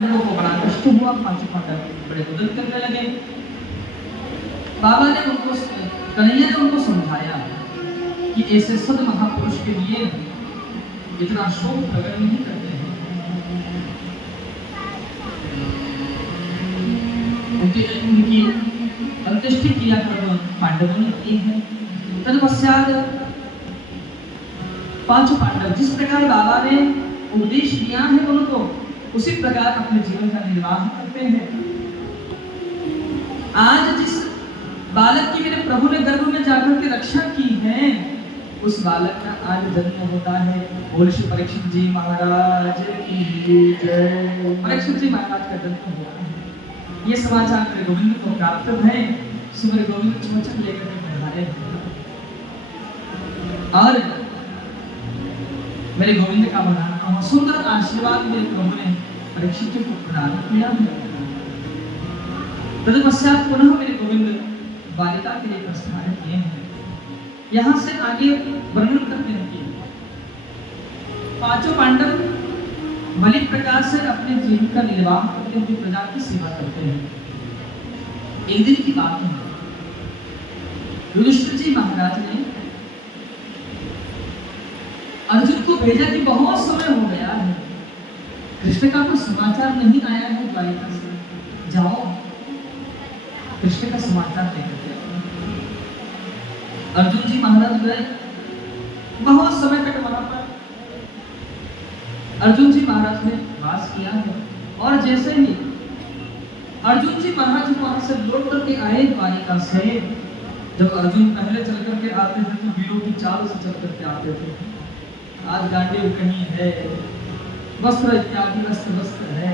पांडवों को बड़ा कष्ट हुआ। पांचों पांडव बड़े उदर करने लगे। बाबा ने उनको कन्हैया ने उनको समझाया कि ऐसे सद महापुरुष के लिए इतना शोक प्रकट नहीं करते हैं। उनकी अंत्येष्टि किया पांडवों ने की है। तदपश्चात पांचों पांडव जिस प्रकार बाबा ने उपदेश दिया है उनको उसी प्रकार अपने जीवन का निर्वाह करते हैं। आज जिस बालक की मेरे प्रभु ने गर्भ में जाकर के रक्षा की है उस बालक का आज जन्म होता है। बोल श्री परीक्षित जी महाराज की जय। परीक्षित जी महाराज का जन्म हुआ है। ये समाचार मेरे गोविंद को प्राप्त है। सुमेर गोविंद चमचम लेकर के पधारे और मेरे गोविंद का बड़ा सुंदर आशीर्वाद मेरे प्रभु ने परीक्षित को प्रदान किया है। तदपश्चात पुनः मेरे गोविंद बालिका के लिए प्रस्थान किए हैं। यहाँ से आगे वर्णन करते हैं कि पांचों पांडव भली प्रकार से अपने जीवन का निर्वाह करते हुए प्रजा की सेवा करते हैं। एक दिन की बात है, युधिष्ठिर जी महाराज ने अर्जुन को भेजा कि बहुत समय हो गया है, कृष्ण का कोई समाचार नहीं आया है द्वारिका से, जाओ कृष्ण का समाचार लेकर आओ। अर्जुन जी महाराज गए। बहुत समय तक वहां पर अर्जुन जी महाराज ने वास किया है और जैसे ही अर्जुन जी महाराज वहां से लौट करके आए द्वारिका से, जब अर्जुन पहले चल करके आते थे तो वीरों की चाल से चल करके आते थे। आज गांडीव कहीं है, वस्त्र इत्यादि वस्त्र है।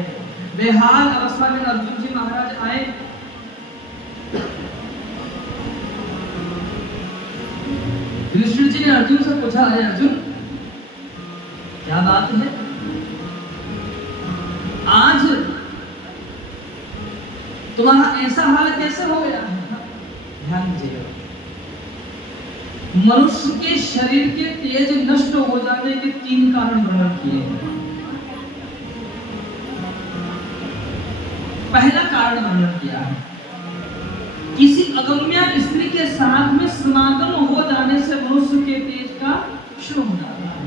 बेहाल अवस्था में अर्जुन जी महाराज आए। युधिष्ठिर जी ने अर्जुन से पूछा, अरे अर्जुन क्या बात है, आज तुम्हारा ऐसा हाल कैसे हो गया? ध्यान दीजिएगा, मनुष्य के शरीर के तेज नष्ट हो जाने के 3 कारण वर्णन किए हैं। पहला कारण वर्णन किया है, किसी अगम्या स्त्री के साथ में समागम हो जाने से मनुष्य के तेज का क्षय हो जाता है।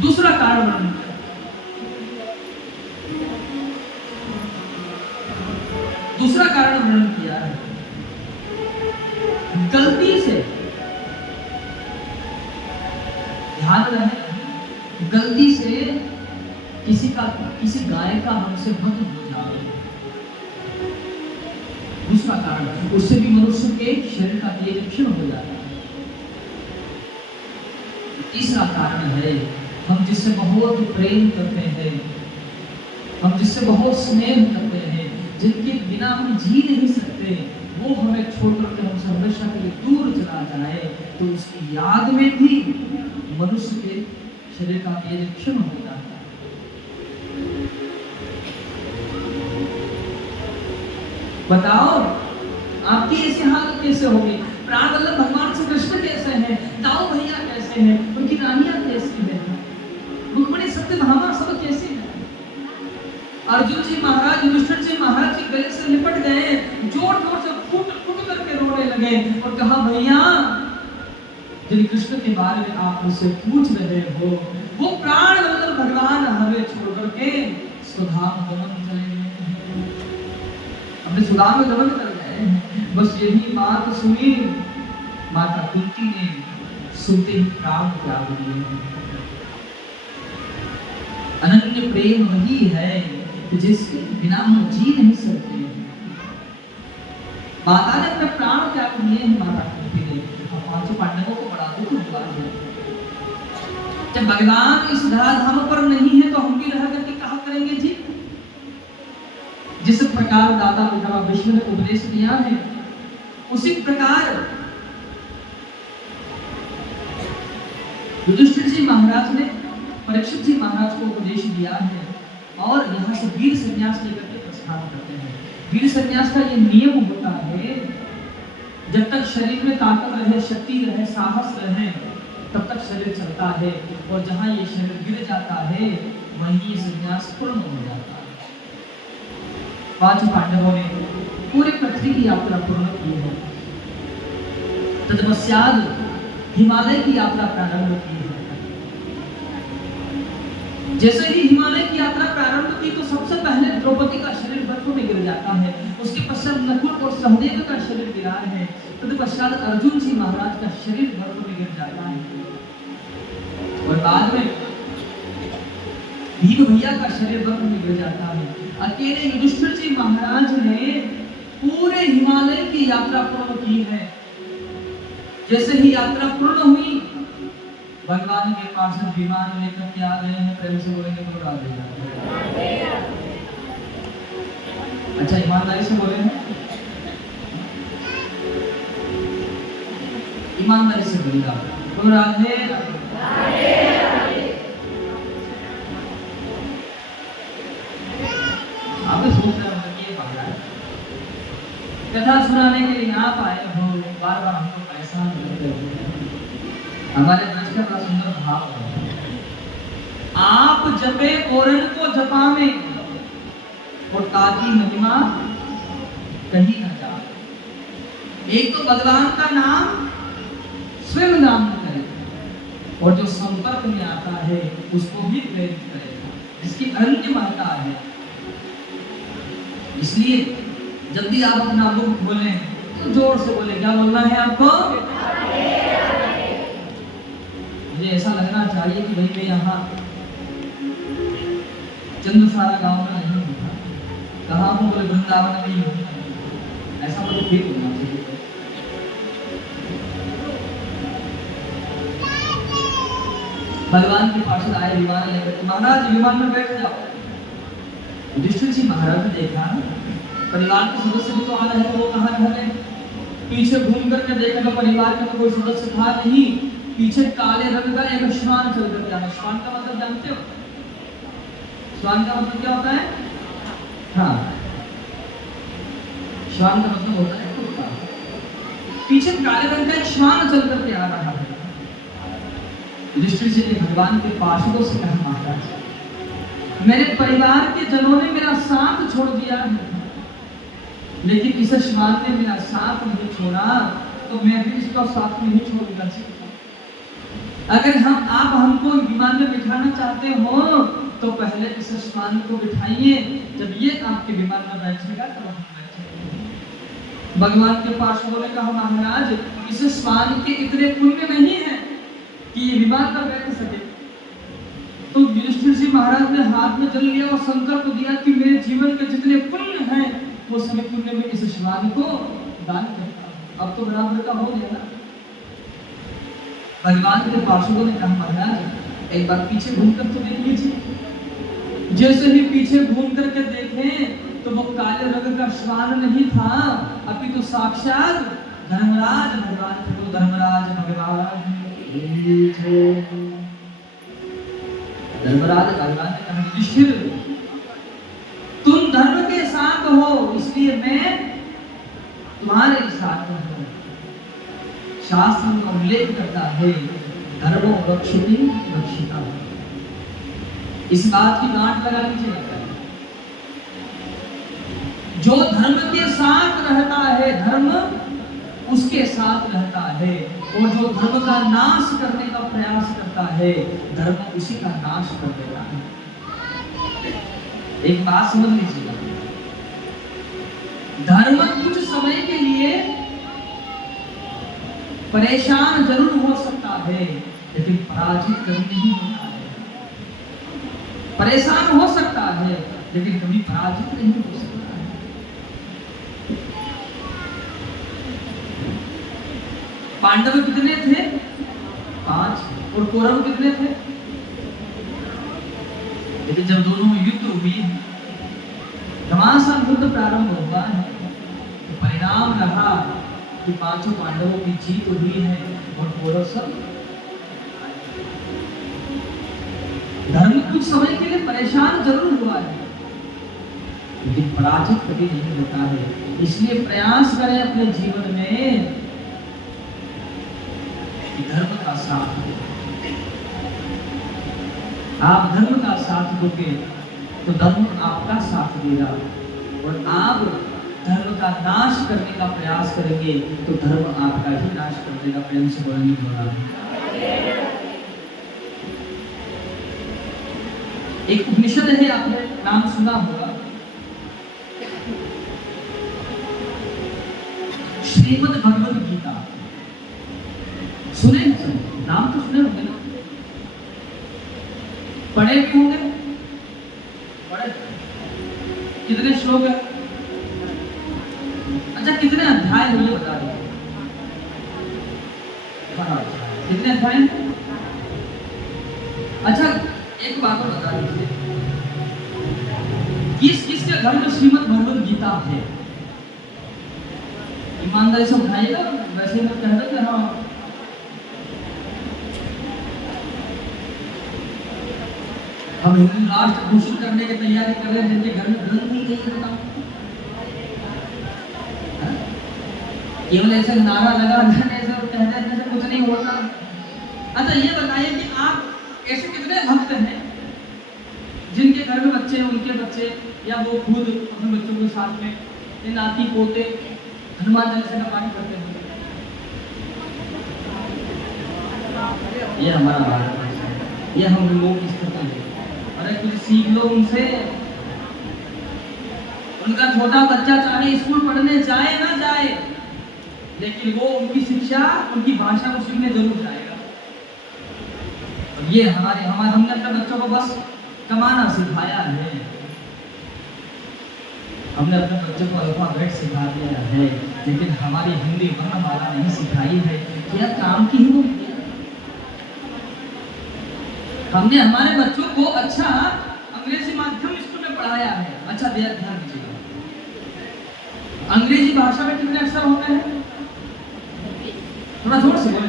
दूसरा कारण वर्णन किया, दूसरा कारण वर्णन किया है, गलती से, ध्यान रहे, गलती से किसी गाय का हमसे वध हो जाए। दूसरा कारण, उससे भी मनुष्य के शरीर का तेज क्षीण हो जाता है। तीसरा कारण है, हम जिससे बहुत प्रेम करते हैं, हम जिससे बहुत स्नेह करते हैं, जिनके बिना हम जी नहीं सकते, वो हमें छोड़कर के हमसे हमेशा के लिए दूर चला जाए तो उसकी याद में भी मनुष्य के शरीर का तेज क्षीण हो जाता है। बताओ आपकी ऐसी हालत कैसे होगी? प्राण वल्लभ भगवान श्री कृष्ण कैसे हैं? दाऊ भैया कैसे हैं? उनकी रानियां कैसी हैं? रुक्मिणी सत्यभामा सब कैसी हैं? अर्जुन जी महाराज युधिष्ठिर जी महाराज के गले से लिपट गए, जोर जोर से फूट फूट करके रोने लगे और कहा, भैया जिन कृष्ण के बारे में आप मुझसे पूछ रहे हो वो प्राण वल्लभ भगवान हमें छोड़ करके सुधाम गमन चले गए, अपने सुधाम में गमन कर गए। बस यही बात सुनी माता कुंती ने, सुनते ही प्राण त्याग दिए। अनन्य प्रेम वही है जिसके बिना हम जी नहीं सकते। माता ने अपने प्राण त्याग दिए हैं। माता कुंती ने, पांचों पांडवों को बड़ा दुख हुआ है। जब भगवान इस धराधाम पर नहीं है तो हम भी रह करके कहा करेंगे जी। जिस प्रकार दादा पिता विष्णु ने उपदेश दिया है उसी प्रकार युधिष्ठिर जी महाराज ने परीक्षित जी महाराज को उपदेश दिया है और यहाँ से वीर संन्यास लेकर के प्रस्थान करते हैं। वीर संन्यास का ये नियम होता है, जब तक शरीर में ताकत रहे, शक्ति रहे, साहस रहे, तब तक शरीर चलता है, और जहाँ ये शरीर गिर जाता है वहीं ये संन्यास पूर्ण हो जाता है। 5 पांडवों ने पूरे पृथ्वी की यात्रा पूर्ण की है। तत्पश्चात हिमालय की यात्रा प्रारंभ की है। जैसे ही हिमालय की यात्रा प्रारंभ की तो सबसे पहले द्रौपदी का शरीर बर्फ में गिर जाता है, उसके पश्चात नकुल और सहदेव का शरीर गिरा है, तत्पश्चात अर्जुन जी महाराज का शरीर बर्फ में गिर जाता है, और बाद में भीम भैया का शरीर बर्फ में गिर जाता है। अकेले युधिष्ठिर जी महाराज ने पूरे हिमालय की यात्रा पूर्ण की है। जैसे ही यात्रा पूर्ण हुई, भगवान के पास विमान लेकर के आ गए हैं। प्रेम से बोलेंगे तो राधे। अच्छा, ईमानदारी से बोले हैं, ईमानदारी से बोलिएगा तो राधे। आप सोच रहे होंगे कि ये बात कथा सुनाने के लिए आप आए हो, बार बार हमको पैसा मिलते हो। हमारे ब्रज का बड़ा सुंदर भाव है, आप जपे औरन को जपावे और ताकि महिमा कहीं न जाए। एक तो भगवान का नाम स्वयं नाम करें, और जो संपर्क में आता है उसको भी प्रेरित करेगा, जिसकी अनंत महत्ता है। इसलिए जब भी आप अपना मुख बोले तो जोर से बोले। क्या बोलना है आपको? मुझे ऐसा लगना चाहिए कि भाई मैं यहाँ चंद्रसारा गांव में नहीं हूँ, कहाँ हूँ? बोले वृंदावन में ही हूँ। ऐसा मुझे फील होना चाहिए। भगवान के पार्षद आए विमान लेकर, महाराज विमान में बैठ जाओ। युधिष्ठिर जी महाराज ने देखा परिवार के सदस्य भी तो आ रहे हैं, वो कहाँ रह गए? पीछे घूम करके देखा तो परिवार में तो कोई सदस्य था नहीं। पीछे काले रंग का एक श्वान चल कर गया। श्वान का मतलब जानते हो? श्वान का मतलब क्या होता है? हाँ, श्वान का मतलब होता है कुत्ता। पीछे काले रंग का एक श्वान चल करके आ रहा है। युधिष्ठिर जी ने भगवान के पार्षदों से कहा, महाराज मेरे परिवार के जनों ने मेरा साथ छोड़ दिया है, लेकिन इस श्वान ने मेरा साथ नहीं छोड़ा, तो मैं भी इसका साथ नहीं छोड़ूंगा। अगर आप हमको विमान में बिठाना चाहते हो तो पहले इस श्वान को बिठाइए, जब ये आपके विमान में बैठेगा तब हम बैठेंगे। भगवान के पार्षदों ने कहा, महाराज इस श्वान के इतने पुण्य नहीं है कि ये विमान पर बैठ सके। तो युधिष्ठिर जी महाराज ने हाथ में जल लिया और संकल्प दिया कि मेरे जीवन के जितने पुण्य हैं वो सभी पुण्य में इस श्वान को दान करता हूं। अब तो बराबर का हो गया ना। भगवान के पार्षदों ने कहा, महाराज एक बार पीछे घूम कर तो देख लीजिए। जैसे ही पीछे घूम करके देखें तो वो काले रंग का श्वान नहीं था, अभी तो साक्षात धर्मराज भगवान थे। तो धर्मराज भगवान भगवान ने कहा, युधिष्ठिर तुम धर्म के साथ हो, इसलिए मैं तुम्हारे साथ हूं। शास्त्र में उल्लेख करता है, धर्मो रक्षति रक्षिता। इस बात की गांठ लगा लीजिए। जो धर्म के साथ रहता है धर्म उसके साथ रहता है, और जो धर्म का नाश करने का प्रयास करता है धर्म उसी का नाश कर देता है। एक बात समझ लीजिएगा, धर्म कुछ समय के लिए परेशान जरूर हो सकता है, लेकिन पराजित कभी नहीं होता है। परेशान हो सकता है लेकिन कभी पराजित नहीं हो सकता है। पांडव कितने थे? 5। और कौरव कितने थे? लेकिन जब दोनों में युद्ध हुई, घमासान युद्ध प्रारंभ हुआ है, तो परिणाम रहा कि 5 पांडवों की जीत हुई है और कौरव सब। धर्म कुछ समय के लिए परेशान जरूर हुआ है, लेकिन पराजित कभी नहीं होता है। इसलिए प्रयास करें अपने जीवन में कि धर्म का साथ दो। आप धर्म का साथ दोगे तो धर्म आपका साथ देगा, और आप धर्म का नाश करने का प्रयास करेंगे तो धर्म आपका ही नाश कर देगा। प्रेम से बोलेंगे बोला। एक उपनिषद है, आपने नाम सुना होगा, श्रीमद् भगवद गीता। सुने नाम तो सुने होंगे ना, पढ़े भी होंगे, पढ़े। कितने श्लोक है? अच्छा, कितने अध्याय हुए बता दो। कितने अध्याय? अच्छा, एक बात और बता दीजिए, किस किसके घर में श्रीमद् भगवद गीता है? ईमानदारी से उठाइएगा, वैसे ही कह दो कि हाँ। हम हिंदू राष्ट्र घोषित करने की तैयारी कर रहे हैं, जिनके घर में ग्रंथ नहीं है, बताओ। केवल ऐसे नारा लगा देने से कहने से कुछ नहीं होता। अच्छा, ये बताइए कि आप ऐसे कितने भक्त हैं जिनके घर में बच्चे हैं, उनके बच्चे या वो खुद अपने बच्चों के साथ में ये नाती पोते हनुमान चालीसा का पाठ करते हैं? ये हमारा भारत है, ये हम लोगों की स्थिति है। अरे कुछ सीख लो उनसे। उनका छोटा बच्चा चाहे स्कूल पढ़ने जाए ना जाए, लेकिन वो उनकी शिक्षा, उनकी भाषा को सीखने जरूर जाएगा। और ये हमने अपने बच्चों को बस कमाना सिखाया है, हमने अपने बच्चों को अल्फाबेट सिखा दिया है, लेकिन हमारी हिंदी वर्णमाला नहीं सिखाई है। क्या काम की हो? हमने हमारे बच्चों को अच्छा अंग्रेजी माध्यम स्कूल में पढ़ाया है। अच्छा, ध्यान दीजिएगा, अंग्रेजी भाषा में कितने अक्षर होते हैं? थोड़ा जोर से बोले,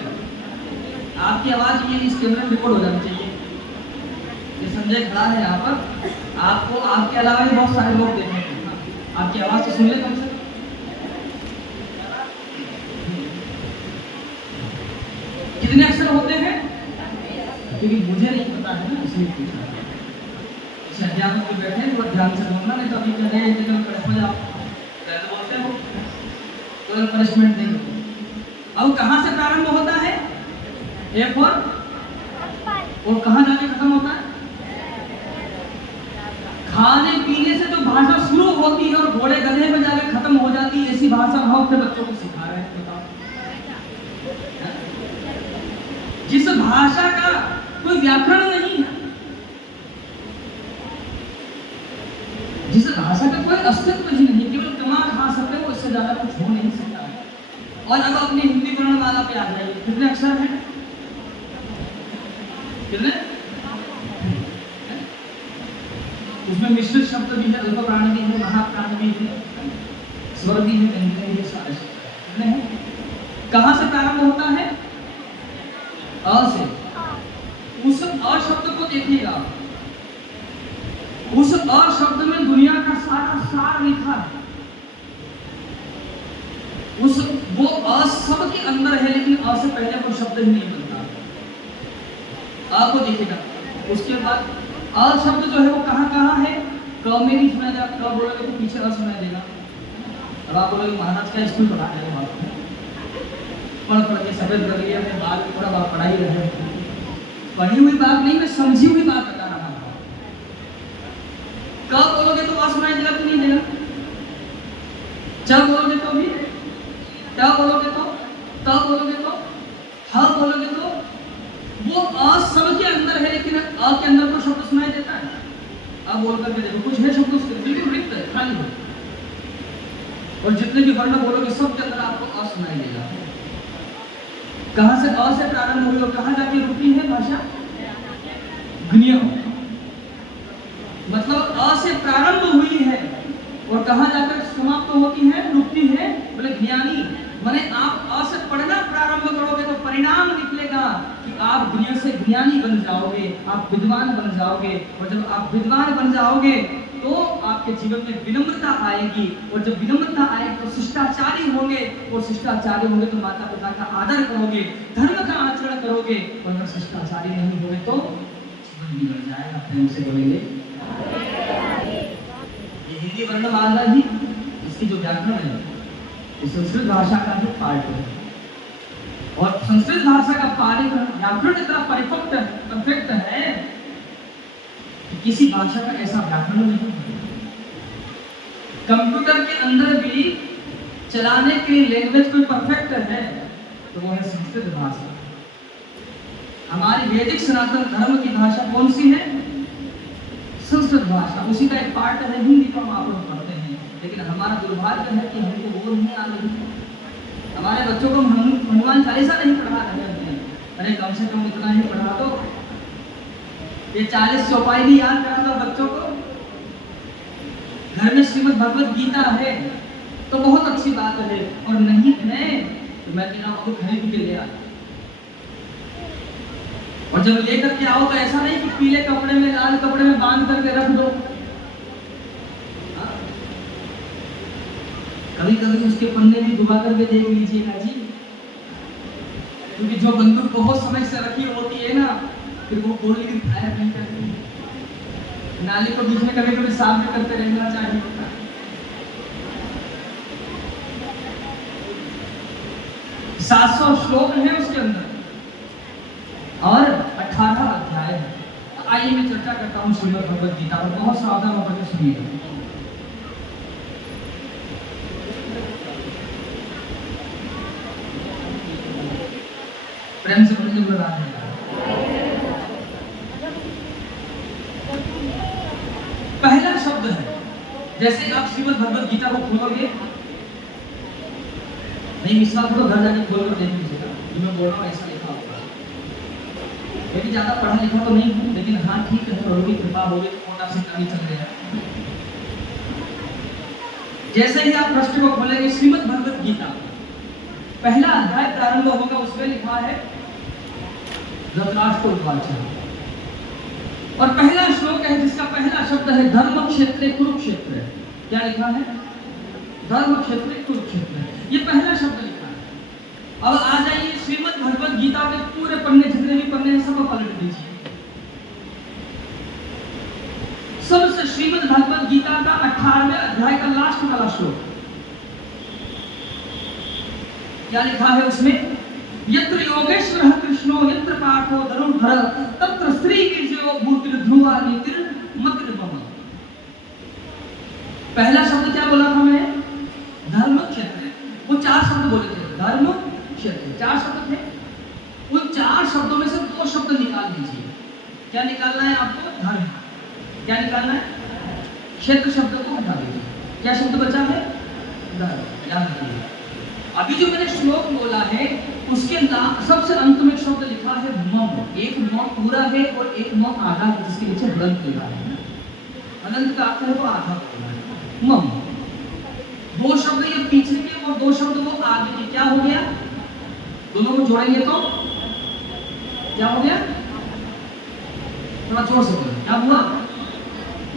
आपकी आवाज ये इस कैमरे में रिकॉर्ड हो जानी चाहिए। ये संजय खड़ा है यहाँ पर, आपको आपके अलावा भी बहुत सारे लोग देखेंगे, आपकी आवाज तो सुन ले कम से। कितने अक्षर होते हैं? क्योंकि मुझे नहीं पता है ना, इसलिए पूछा। इस अध्यापक को बैठे थोड़ा ध्यान से बोलना, नहीं तो अभी कह रहे हैं हो जाओ बोलते हो तो पनिशमेंट देंगे। अब कहाँ से प्रारंभ होता है? ए फॉर, और कहाँ जाके खत्म होता है? खाने पीने से जो भाषा शुरू होती है और घोड़े गधे में जाके खत्म हो जाती है, ऐसी भाषा हम अपने बच्चों को सिखा रहे हैं। बताओ, जिस भाषा का कोई व्याकरण नहीं है, जिस भाषा का कोई अस्तित्व ही नहीं, केवल कमा खा सकते हो, इससे ज्यादा कुछ हो नहीं सकता। और अब अपनी हिंदी वर्णमाला पे आ जाइए, कितने अक्षर हैं? कितने? उसमें मिश्रित शब्द भी है, अल्प प्राण भी है, महाप्राण भी है, स्वर भी है, व्यंजन भी है, सारे कितने हैं? कहाँ से प्रारंभ होता है? अ से। उस अ शब्द को देखिएगा, उस अ शब्द में दुनिया का सारा सार लिखा है। उस वो अ सब के अंदर है, लेकिन अ से पहले कोई शब्द ही नहीं बनता। अ को देखिएगा, उसके बाद अ शब्द जो है वो कहाँ कहाँ है? क में नहीं सुनाई देगा, क बोलोगे तो पीछे अ सुनाई देगा। अब आप बोलोगे महाराज का स्कूल पढ़ा रहे हो, पढ़ पढ़ के सफेद कर लिया, अपने बाल थोड़ा बात पढ़ाई रहे। पढ़ी हुई बात नहीं, मैं समझी हुई बात बता रहा हूँ। क बोलोगे तो अ सुनाई देगा कि नहीं देगा? च बोलोगे तो भी, ट बोलोगे तो, त बोलोगे तो, ह बोलोगे तो, वो अ सब के अंदर है, लेकिन अ के अंदर तो शब्द सुनाई देता है। अब बोल करके देखो, कुछ है शब्द उसके बिल्कुल रिक्त है, खाली है, और जितने भी वर्ण बोलोगे सब के अंदर आपको अ सुनाई देगा। कहां से अ से प्रारंभ हुई और कहां जाके रुकती है भाषा? ज्ञ, मतलब अ से प्रारंभ हुई है और कहां जाकर समाप्त होती है, रुकती है? बोले ज्ञानी। माने आप अ से पढ़ना प्रारंभ करोगे तो परिणाम निकलेगा कि आप ज्ञ से ज्ञानी बन जाओगे, आप विद्वान बन जाओगे। और जब आप विद्वान बन जाओगे तो आपके जीवन में विनम्रता आएगी, और जब विनम्रता आएगी तो शिष्टाचारी होंगे, और शिष्टाचारी होंगे तो माता पिता का आदर करोगे, धर्म का आचरण करोगे। और अगर शिष्टाचारी नहीं होंगे तो जीवन बिगड़ जाएगा। प्रेम से बोलेंगे। ये हिंदी वर्णमाला ही, इसकी जो व्याकरण है, ये संस्कृत भाषा का ही पार्ट है। और संस्कृत भाषा का व्याकरण इतना परफेक्ट है कि किसी भाषा का ऐसा व्याकरण नहीं है। कंप्यूटर के अंदर भी चलाने के लिए लैंग्वेज कोई परफेक्ट है तो वो है संस्कृत भाषा। हमारी वैदिक सनातन धर्म की भाषा कौन सी है? संस्कृत भाषा। उसी का एक पार्ट है हिंदी को हम आप लोग पढ़ते हैं, लेकिन हमारा दुर्भाग्य है कि हमको वो नहीं आ रही। हमारे बच्चों को हनुमान चालीसा नहीं पढ़ा रहे हैं। अरे कम से कम इतना ही पढ़ा दो, ये 40 चौपाई भी याद करा दो बच्चों को। घर में श्रीमद् भगवत गीता है तो बहुत अच्छी बात है, और नहीं है तो मैं कह रहा हूँ खरीद के ले आ। और जब लेकर के आओ तो ऐसा नहीं कि पीले कपड़े में लाल कपड़े में बांध करके रख दो। कभी कभी उसके पन्ने भी डुबा करके देख लीजिएगा जी, क्योंकि जो बंदूक बहुत समय से रखी होती है ना, फिर वो गोली भी फायर नहीं करती। नाली को बीच में कभी कभी साफ भी करते रहना चाहिए। 700 श्लोक है उसके अंदर और 18 अध्याय है। आइए मैं चर्चा करता हूँ श्रीमद् भगवत गीता पर, बहुत सावधान होकर के सुनिएगा। प्रेम से बोलिए बता दें। पहला शब्द है, जैसे आप श्रीमद् भगवत गीता को खोलोगे, नहीं विश्वास करो घर जाके खोल कर देख लीजिएगा, जो मैं बोल रहा हूँ ऐसा लिखा होगा। मैं भी ज्यादा पढ़ा लिखा तो नहीं हूँ, लेकिन हाँ ठीक है, प्रभु की कृपा होगी तो मोटा से कमी चल रहा है। जैसे ही आप पृष्ठ को खोलेंगे श्रीमद् भगवत गीता, पहला अध्याय प्रारंभ होगा, उसमें लिखा है धृतराष्ट्र उवाच। और पहला श्लोक है जिसका पहला शब्द है धर्म क्षेत्रे कुरुक्षेत्र। क्या लिखा है? धर्म क्षेत्रे कुरुक्षेत्र, ये पहला शब्द लिखा है। अब आ जाइए श्रीमद् भगवत गीता के पूरे पन्ने, जितने भी पन्ने हैं सब पलट दीजिए। सबसे श्रीमद् भगवत गीता का 18वें अध्याय का लास्ट वाला श्लोक, क्या लिखा है उसमें? यत्र योगेश्वरः कृष्णो यत्र पार्थो धनुर्धरः तत्र श्रीकीर्जयो भूतिर्ध्रुवा नीतिर्मतिर्मम। पहला शब्द क्या बोला था मैं? धर्म क्षेत्र। वो 4 शब्द बोले थे, धर्म क्षेत्र 4 शब्द थे। उन 4 शब्दों में से 2 शब्द निकाल लीजिए। क्या निकालना है आपको? धर्म। क्या निकालना है? क्षेत्र शब्द को हटा दीजिए। क्या शब्द बचा है? धर्म। याद रखिए। अभी जो मैंने श्लोक बोला है उसके सबसे अंत में शब्द लिखा है मम। एक म पूरा है और एक म आधा है, जिसके नीचे हलंत लिखा है। हलंत का अर्थ है वो आधा बोलना है। मम 2 शब्द ये पीछे के और 2 शब्द वो आगे के। क्या हो गया? दोनों को जोड़ेंगे तो क्या हो गया? थोड़ा जोर से बोलो, क्या हुआ?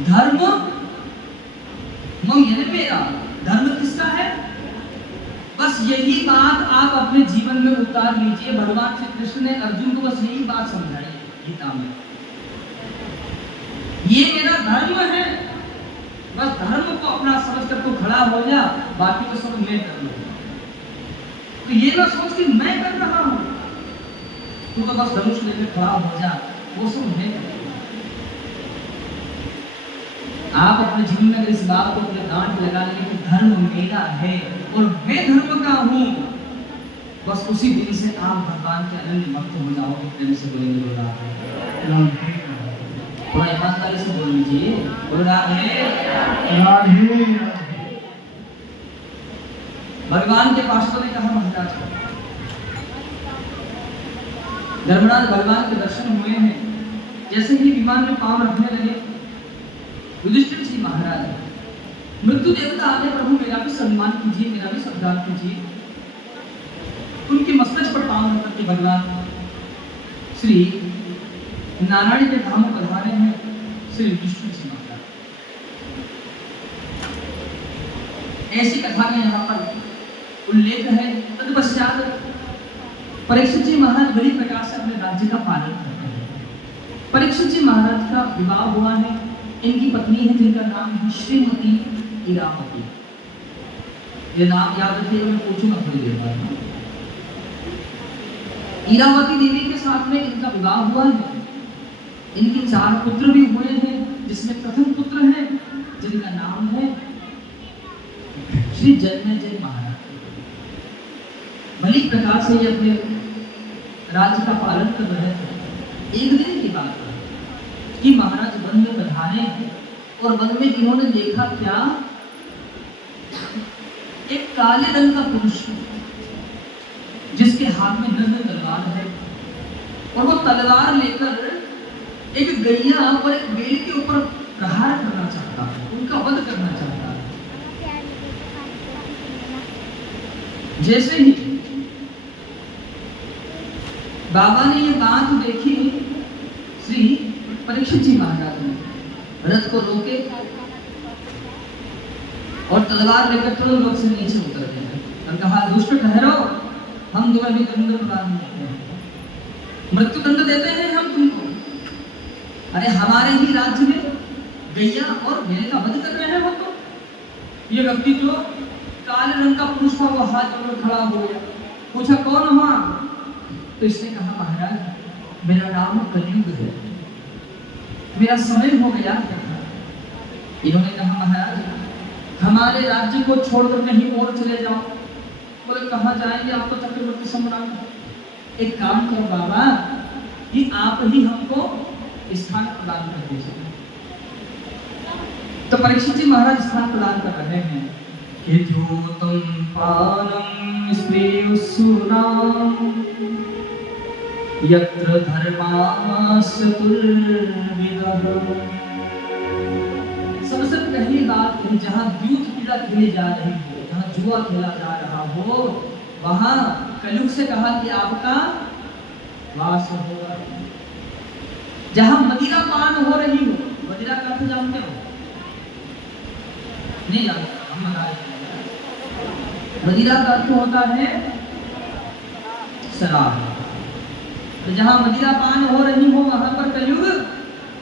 धर्म मम यानी मेरा। धर्म किसका है? बस यही बात आप अपने जीवन में उतार लीजिए। भगवान श्री कृष्ण ने अर्जुन को बस यही बात समझाई गीता में, ये मेरा धर्म है। बस धर्म को अपना समझ कर तो खड़ा हो जा, बाकी तो सब मैं कर लूंगा। तो ये ना सोच कि मैं कर रहा हूं, तू तो बस धनुष लेकर खड़ा हो जा, वो सब मैं कर लूंगा। आप अपने जीवन में अगर इस बात को अपने गांठ लगा लेंगे कि धर्म मेरा है और मैं धर्म का हूं, बस उसी दिन से आप भगवान के अनन्य भक्त हो जाओगे। प्रेम से बोलेंगे बोल रहा है, थोड़ा ईमानदारी से बोल लीजिए, बोल रहा है। भगवान के पार्षदों ने कहा महाराज धर्मराज भगवान के दर्शन हुए हैं। जैसे ही विमान में पांव रखने लगे, युधिष्ठिर जी महाराज मृत्यु देवता आने, प्रभु मेरा भी सम्मान कीजिए, मेरा भी सत्कार कीजिए। उनके मस्तक पर पांव रख करके भगवान श्री नारायण के धाम पधारे हैं श्री युधिष्ठिर जी महाराज। ऐसी कथा का यहाँ पर उल्लेख है। तत्पश्चात परीक्षित जी महाराज बड़ी प्रकार से अपने राज्य का पालन करते हैं। परीक्षित जी महाराज का विवाह हुआ है। इनकी पत्नी है जिनका नाम है श्रीमती इरावती। ये नाम याद रखिएगा, मैं पूछूंगा थोड़ी देर बाद। इरावती देवी के साथ में इनका विवाह हुआ है। इनके 4 पुत्र भी हुए हैं, जिसमें प्रथम पुत्र है जिनका नाम है श्री जन्मेजय महाराज। भली प्रकार से ये अपने राज्य का पालन कर रहे थे। एक दिन की बात है कि महाराज वन में पधारे और वन में इन्होंने देखा क्या, एक काले रंग का पुरुष जिसके हाथ में नग्न तलवार है और वो तलवार लेकर एक गैया और एक बेड़ी के ऊपर प्रहार करना चाहता है, उनका वध करना चाहता है। जैसे ही बाबा ने ये बात देखी, श्री परीक्षित जी महाराज ने रथ को रोके और तलवार लेकर तुरंत रथ से नीचे उतर गए और कहा, दुष्ट ठहरो, हम तुम्हें भी दंड प्रदान करते हैं, मृत्यु दंड देते हैं हम तुमको। अरे हमारे ही राज्य में गैया और भेड़ का वध कर रहे हैं वो। तो ये व्यक्ति जो काले रंग का पुरुष था वो हाथ जोड़कर खड़ा हो गया, पूछा कौन हुआ? तो इसने कहा, महाराज मेरा नाम कलयुग है, मेरा समय हो गया है। इन्होंने कहा, महाराज हमारे राज्य को छोड़कर कहीं और चले जाओ। बोले, कहाँ जाएंगे? आप तो चक्रवर्ती सम्राट। एक काम करो बाबा कि आप ही हमको स्थान प्रदान कर दीजिए। तो परीक्षित जी महाराज स्थान प्रदान कर रहे हैं कि द्योतम पानम स्त्रीयुस्सूनाम यत्र धर्माश्चतुर्विधः। सबसे पहली बात है, जहाँ द्यूत क्रीड़ा खेली जा रही हो, जहाँ जुआ खेला जा रहा हो, वहां कलयुग से कहा कि आपका वास होगा। जहाँ मदिरा पान हो रही हो, मदिरा का अर्थ जानते हो? नहीं जानते? हम बता देते हैं। मदिरा का अर्थ होता है शराब। तो जहाँ मदिरा पान हो रही हो वहां पर कलयुग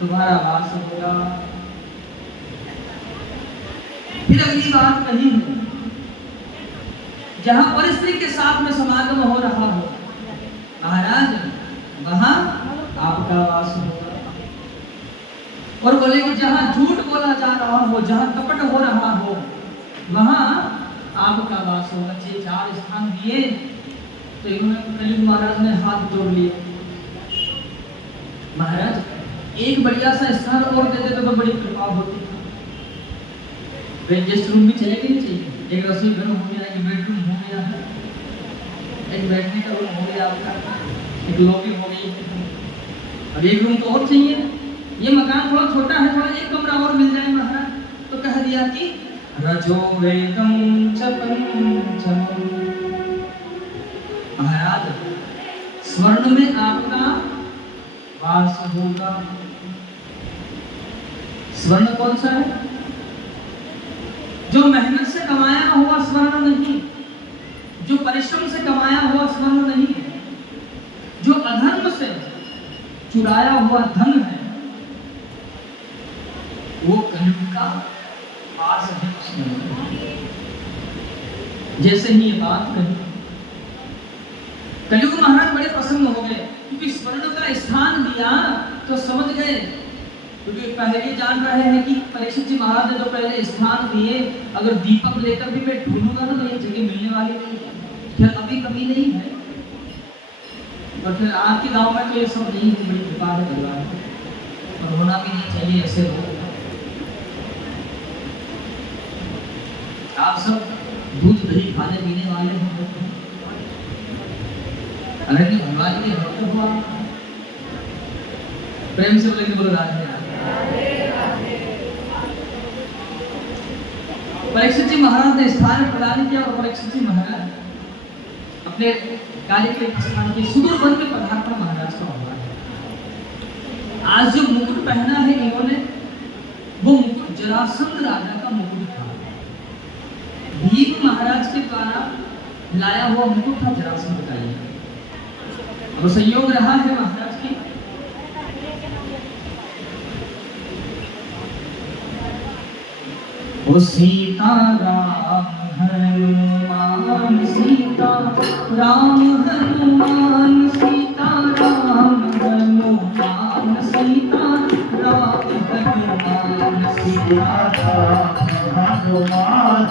तुम्हारा वास होगा। फिर अगली बात कही है, जहां परिस्थिति के साथ में समागम हो रहा हो महाराज, वहां आपका वास होगा। और बोले कि जहां झूठ बोला जा रहा हो, जहां कपट हो रहा हो, वहां आपका वास होगा। 4 स्थान दिए। तो इन्होंने कलयुग महाराज ने हाथ जोड़ लिए, महाराज एक बढ़िया सा स्थान और दे देते तो बड़ी कृपा होती। गेस्ट रूम भी चाहिए नहीं चाहिए? एक रसोई घर हो गया, एक बेडरूम हो गया, एक बैठने का रूम हो गया आपका, एक लॉबी हो गई, और एक रूम तो और चाहिए। ये मकान थोड़ा छोटा है, थोड़ा एक कमरा और मिल जाए महाराज। तो कह दिया कि रजो वेदम च पंचम। महाराज स्वर्ण में आपका वास होगा। स्वर्ण कौन सा है? जो मेहनत से कमाया हुआ स्वर्ण नहीं, जो परिश्रम से कमाया हुआ स्वर्ण नहीं, जो अधर्म से चुराया हुआ धन है, वो कलयुग का वास है उसमें। जैसे ही ये बात कही, कलयुग महाराज बड़े प्रसन्न हो गए, क्योंकि स्वर्ण का स्थान दिया तो समझ गए। क्योंकि पहले ही जान रहे हैं कि परीक्षित जी महाराज ने जो पहले स्थान दिए, अगर दीपक लेकर भी मैं ढूंढूंगा ना तो ये जगह मिलने वाली नहीं है, फिर अभी कमी नहीं है। और फिर आज के गांव में तो ये सब नहीं है, बड़ी कृपा है भगवान, और होना भी नहीं चाहिए ऐसे हो। आप सब दूध दही खाने पीने वाले हो, अगर भगवान के भक्त हुआ, प्रेम से बोलेंगे बोलो राधे। परीक्षित जी महाराज ने स्थान प्रदान किया और परीक्षित जी महाराज अपने कार्य के स्थान के सुदूर वन में पधारना महाराज का हुआ है। आज जो मुकुट पहना है इन्होंने, वो मुकुट जरासंध राजा का मुकुट था। भीम महाराज के द्वारा लाया हुआ मुकुट था जरासंध का ये। वो संयोग रहा है महाराज की, ओ सीता राम हनुमान, सीता राम हनुमान, सीता राम हनुमान, सीता राम हनुमान, सीता राम हनुमान,